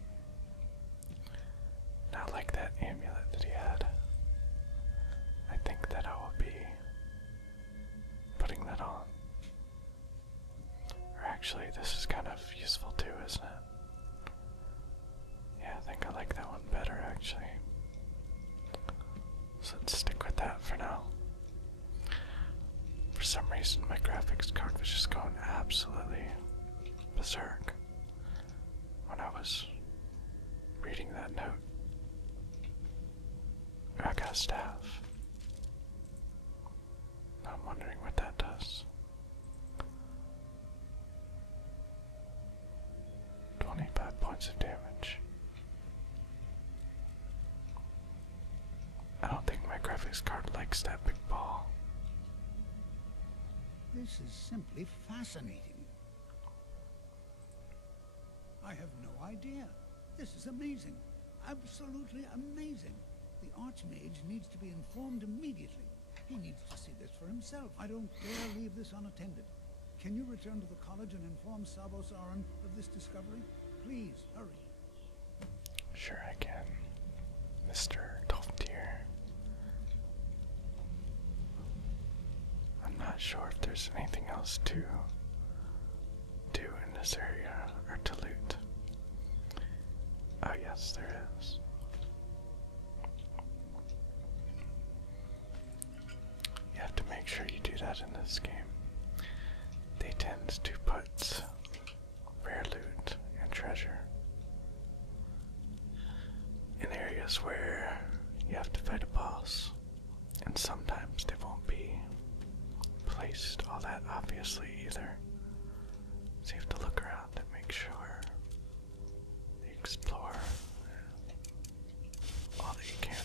Not like that amulet that he had. I think that I will be putting that on. Or actually, this is kind of useful too, isn't it? Yeah, I think I like that one better actually. So let's stick with that for now. For some reason, my graphics card was just going absolutely berserk when I was reading that note. I got a staff. I'm wondering what that does. 25 points of damage. I don't think my graphics card likes that big ball. This is simply fascinating. I have no idea. This is amazing. Absolutely amazing. The Archmage needs to be informed immediately. He needs to see this for himself. I don't dare leave this unattended. Can you return to the college and inform Sabo Saren of this discovery? Please, hurry. Sure I can, Mr. Toftier. I'm not sure if there's anything else to do in this area or to loot. Oh yes, there is. You have to make sure you do that in this game. They tend to put rare loot and treasure in areas where you have to fight a boss, and sometimes they won't be placed all that obviously either. So you have to look around and make sure you explore all that you can.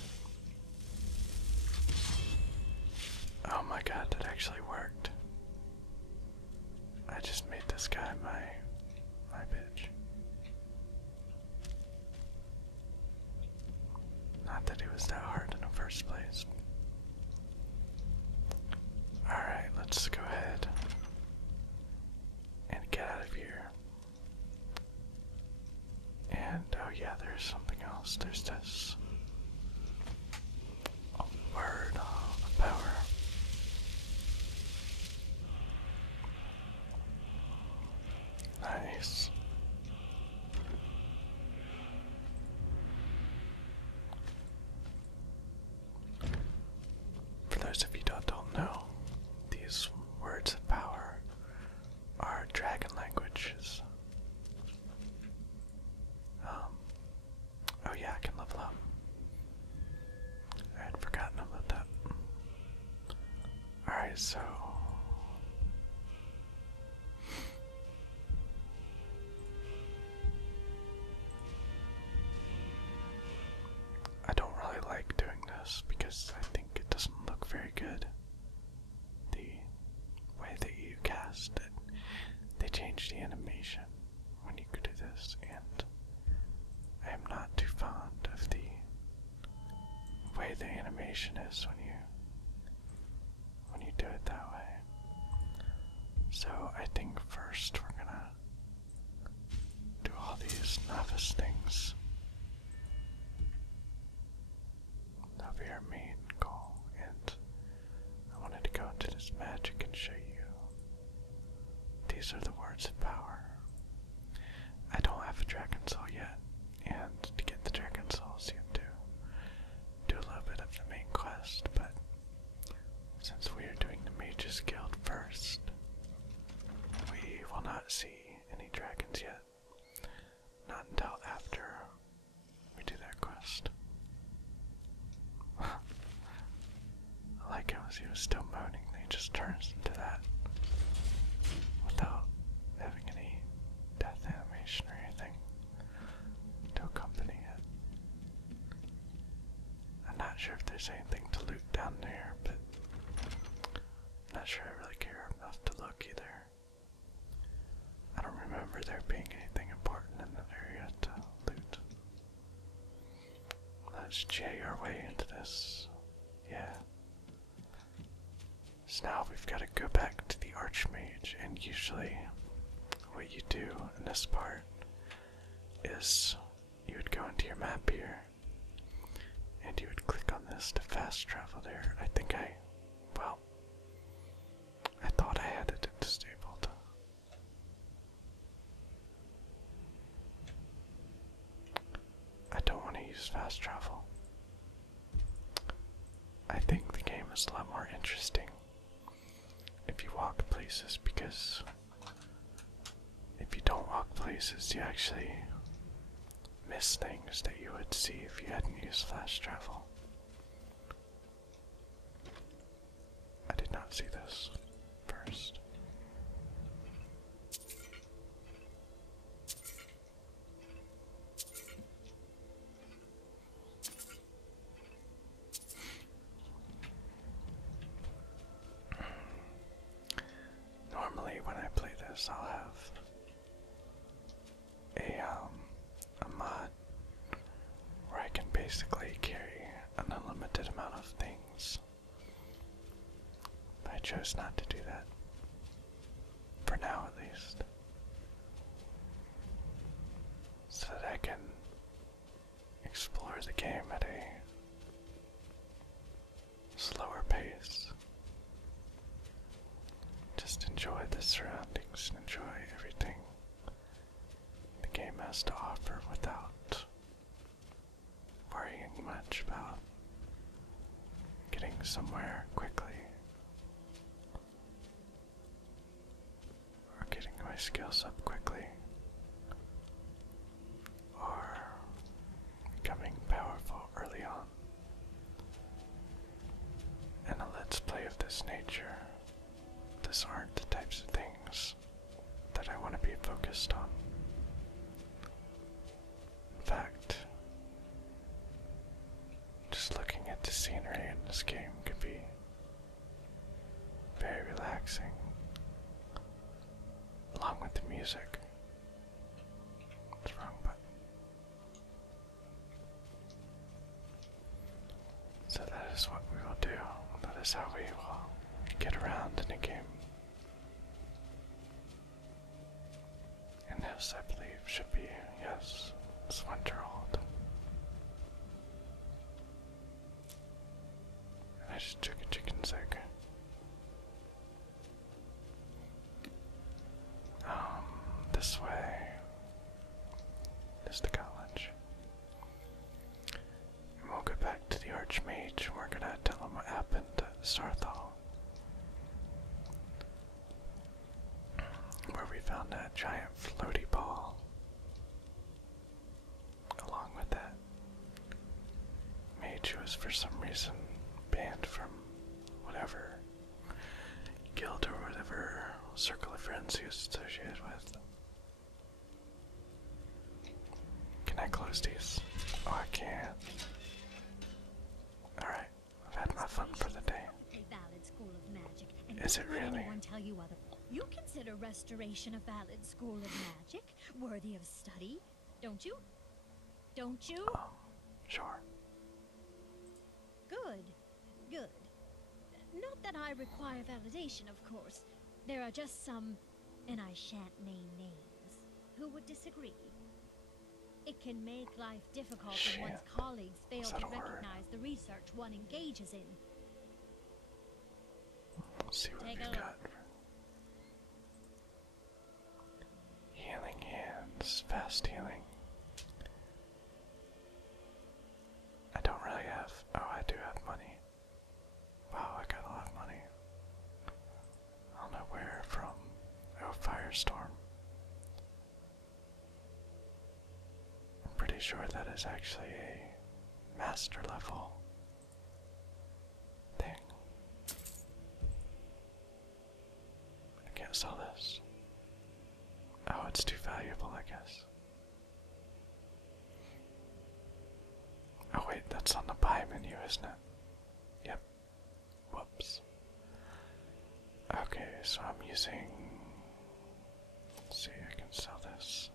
Oh my god, that actually worked. I just made this guy my bitch. Not that it was that hard in the first place. Alright, let's go ahead and get out of here. And, oh yeah, there's something else. There's this. A word of power. Nice. For those of you that don't know, these words of power are dragon languages. Oh yeah, I can level up. I had forgotten about that. Alright, so I don't really like not see any dragons yet. Not until after we do that quest. I like how he was still moaning, he just turns into that without having any death animation or anything to accompany it. I'm not sure if there's anything to loot down there, but I'm not sure I really care enough to look either. I don't remember there being anything important in that area to loot. Let's J our way into this. Yeah. So now we've got to go back to the Archmage, and usually what you do in this part is you would go into your map here and you would click on this to fast travel there. I thought I had it disabled. I don't want to use fast travel. I think the game is a lot more interesting if you walk places, because if you don't walk places, you actually miss things that you would see if you hadn't used fast travel. I did not see this first. Normally when I play this, I'll have a mod where I can basically carry an unlimited amount of things. But I chose not to do that. For now, at least. So that I can explore the game at a slower pace. Just enjoy the surroundings and enjoy everything the game has to offer without worrying much about getting somewhere quickly or getting my skills up quickly or becoming powerful early on. In a let's play of this nature, these aren't the types of things that I want to be focused on. In fact, just looking at the scenery in this game could be very relaxing, along with the music. What's wrong button? So that is what we will do. That is how we will get around in the game. And this, I believe, should be, yes, it's Winterhold. And I just took a chicken's egg. This way is the college. And we'll go back to the Archmage and we're gonna tell him what happened at Saarthal, where we found that giant floaty ball. Along with that mage who was for some reason banned from whatever guild or whatever circle of friends he was associated with. Can I close these? Oh, I can. Alright, I've had my fun for the day. A valid school of magic. And Is it don't let really? anyone tell you other. You consider restoration a valid school of magic, worthy of study, don't you? Don't you? Oh, sure. Good. Good. Not that I require validation, of course. There are just some, and I shan't name names, who would disagree. It can make life difficult when one's colleagues fail to recognize the research one engages in. Let's see what Take we've a got. Healing hands, fast healing. I don't really have. Oh, I do have money. Wow, I got a lot of money. I don't know where from. Oh, Firestorm. pretty sure that is actually a master level thing. I can't sell this. Oh, it's too valuable, I guess. Oh wait, that's on the buy menu, isn't it? Yep. Whoops. Okay, so I'm using... Let's see, I can sell this.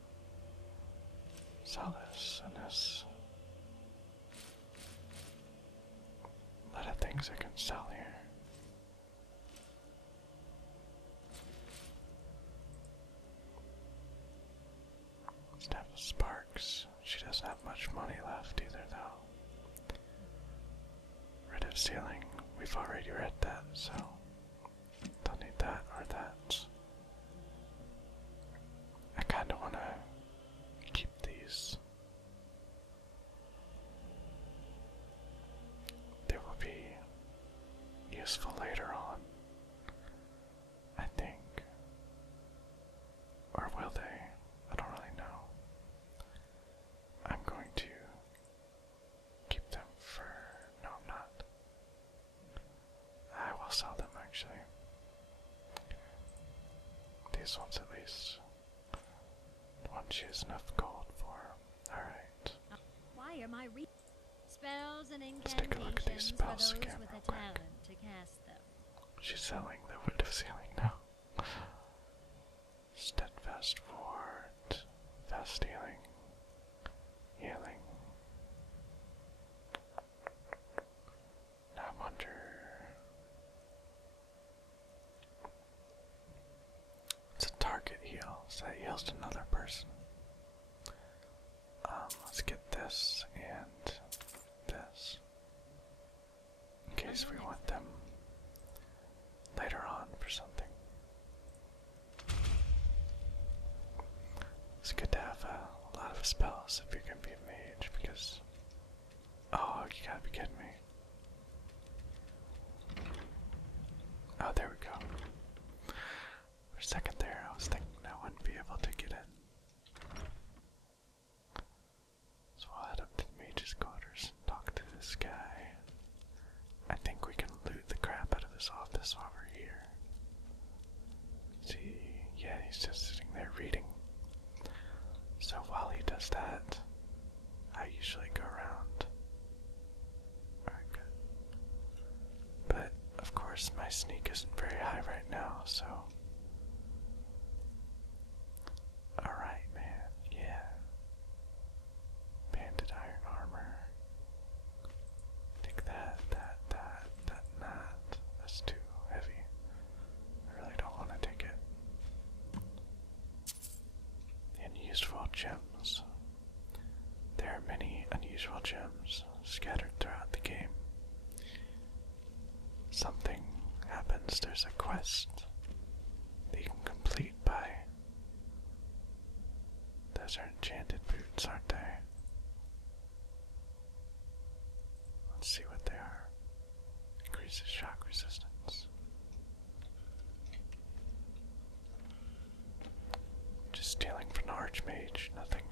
Sell this and this. A lot of things I can sell here. Staff of Sparks. She doesn't have much money left either, though. Rid of Ceiling. We've already read that, so don't need that or that. I kind of want to keep these. They will be useful later on, I think. Or will they? I don't really know. I'm going to keep them for... No, I'm not. I will sell them, actually. These ones at least. One she has enough gold for. Alright. Why are my spells and Let's take a look at these incantations for spells those again with real a quick. talent to cast them? She's selling the Wood of Sealing now. Steadfast Ward. Fast Healing. Healing. Now I wonder... It's a target heal, so that heals another person. Let's get this and this. In case we want them later on for something. It's good to have a lot of spells if you're gonna be a mage, because... Oh, you gotta be kidding me. Oh, there we go. For a second there, I was thinking I wouldn't be able to get in. So I'll head up to the mage's quarters and talk to this guy. I think we can loot the crap out of his office while we're here. See, yeah, he's just sitting there reading. So while he does that, I usually go around. Alright, good. But, of course, my sneak isn't very high right now, so... Alright, man, yeah. Banded iron armor. Take that, that, and that. That's too heavy. I really don't want to take it. The unusual gems. There are many unusual gems scattered throughout the game. Something happens, there's a quest that you can complete by... Those are enchanted boots, aren't they? Let's see what they are. Increases shock resistance. Just stealing from an archmage, nothing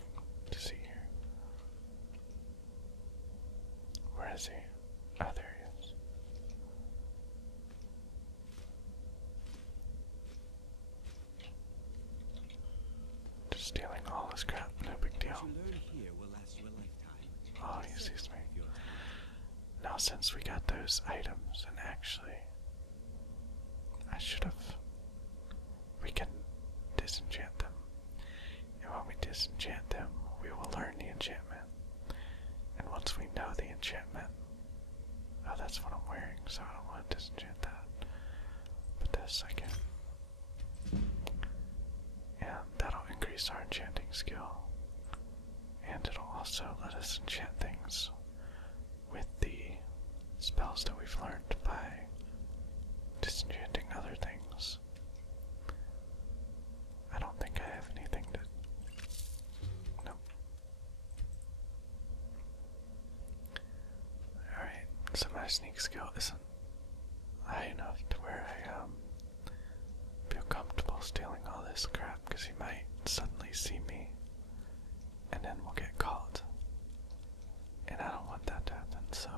to see here. Where is he? Oh, there he is. Just stealing all his crap, no big deal. What you learn here will last you a lifetime. Oh, he sees me. Now since we got those items, and actually, I should have... We can disenchant them. And when we disenchant them, we will learn the enchantment. And once we know the enchantment... Oh, that's what I'm wearing, so I don't want to disenchant that. But this I can. And that'll increase our enchanting skill. And it'll also let us enchant things with the spells that we've learned by disenchanting other things. I don't think I have anything to... Nope. Alright, so my sneak skill isn't high enough to where I feel comfortable stealing all this crap, because he might suddenly see me and then we'll get caught. And I don't want that to happen, so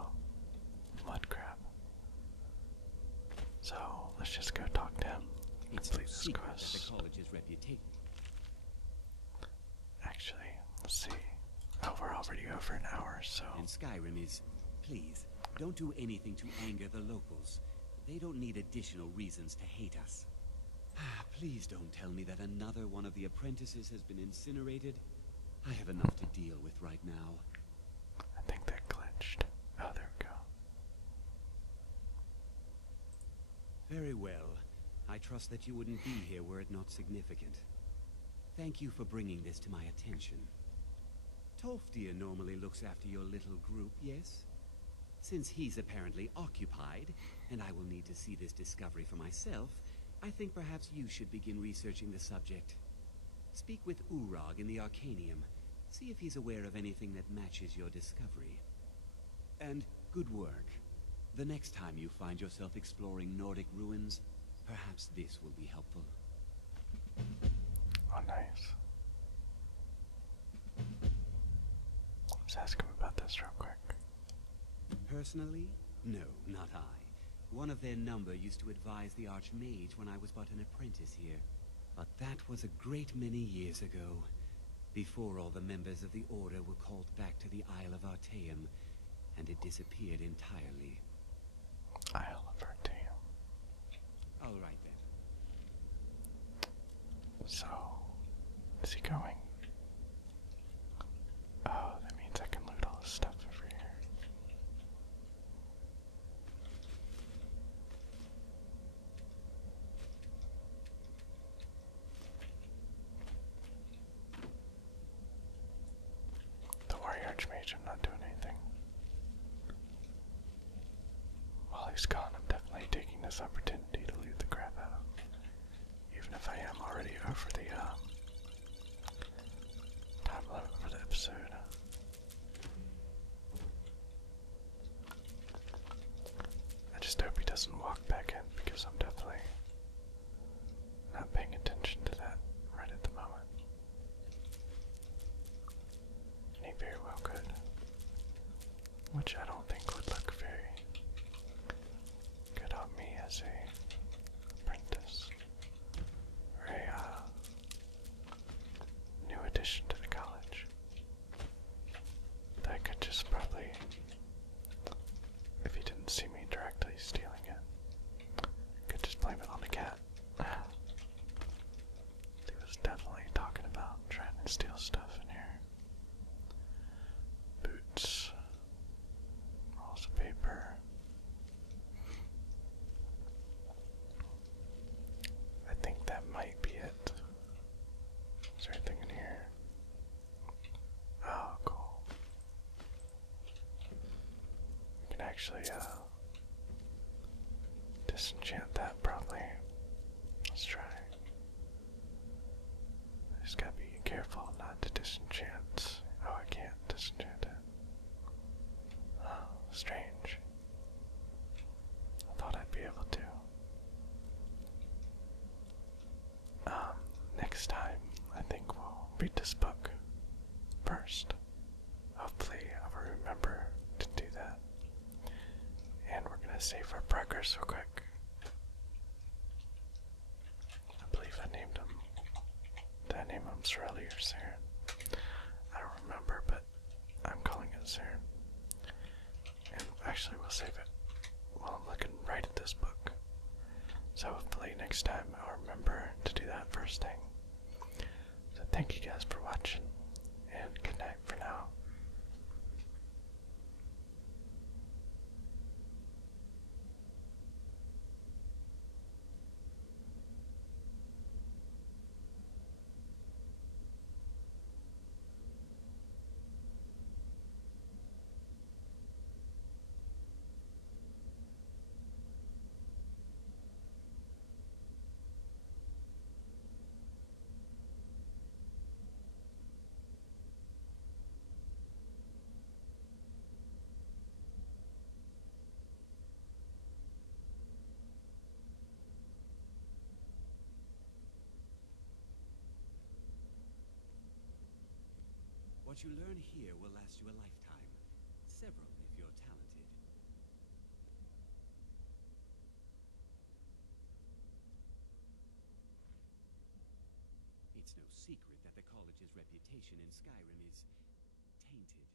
mud crab. So let's just go talk to him. It's Complete no this secret quest. that the college's reputation. Actually, let's see. Oh, we're already over an hour, so. And Skyrim is, please, don't do anything to anger the locals. They don't need additional reasons to hate us. Please don't tell me that another one of the apprentices has been incinerated. I have enough to deal with right now. I think that glitched. Oh, there we go. Very well. I trust that you wouldn't be here were it not significant. Thank you for bringing this to my attention. Tolfdir normally looks after your little group, yes? Since he's apparently occupied, and I will need to see this discovery for myself, I think perhaps you should begin researching the subject. Speak with Urag in the Arcanium. See if he's aware of anything that matches your discovery. And good work. The next time you find yourself exploring Nordic ruins, perhaps this will be helpful. Oh, nice. Let's ask him about this real quick. Personally? No, not I. One of their number used to advise the Archmage when I was but an apprentice here. But that was a great many years ago, before all the members of the Order were called back to the Isle of Artaeum, and it disappeared entirely. Isle of Artaeum. All right then. So, is he going? Oh, that means I can loot all this stuff over here. Don't worry, Archmage, I'm not doing anything. While he's gone, I'm definitely taking this opportunity to loot the crap out of him. Even if I am already over the time limit for the episode. I just hope he doesn't walk back in, because I'm definitely not paying attention to that right at the moment. And he very well could. Which I don't think would look very good on me as a apprentice. Or a new addition to the college. I could just probably, if he didn't see me directly stealing it, could just blame it on the cat. He was definitely talking about trying to steal stuff in here. Boots. Rolls of paper. I think that might be it. Is there anything in here? Oh, cool. We can actually, disenchant that probably. Let's try. I just gotta be careful not to disenchant. Oh, I can't disenchant it. Oh, strange. I thought I'd be able to. Next time, I think we'll read this book first. Hopefully, I will remember to do that. And we're gonna save our progress real quick. I believe I named him. Did I name him Soreli or Seren? I don't remember, but I'm calling it Seren. And actually, we'll save it while I'm looking right at this book. So hopefully next time I'll remember to do that first thing. So thank you guys for watching, and good night for now. What you learn here will last you a lifetime. secret that the college's reputation in Skyrim is tainted.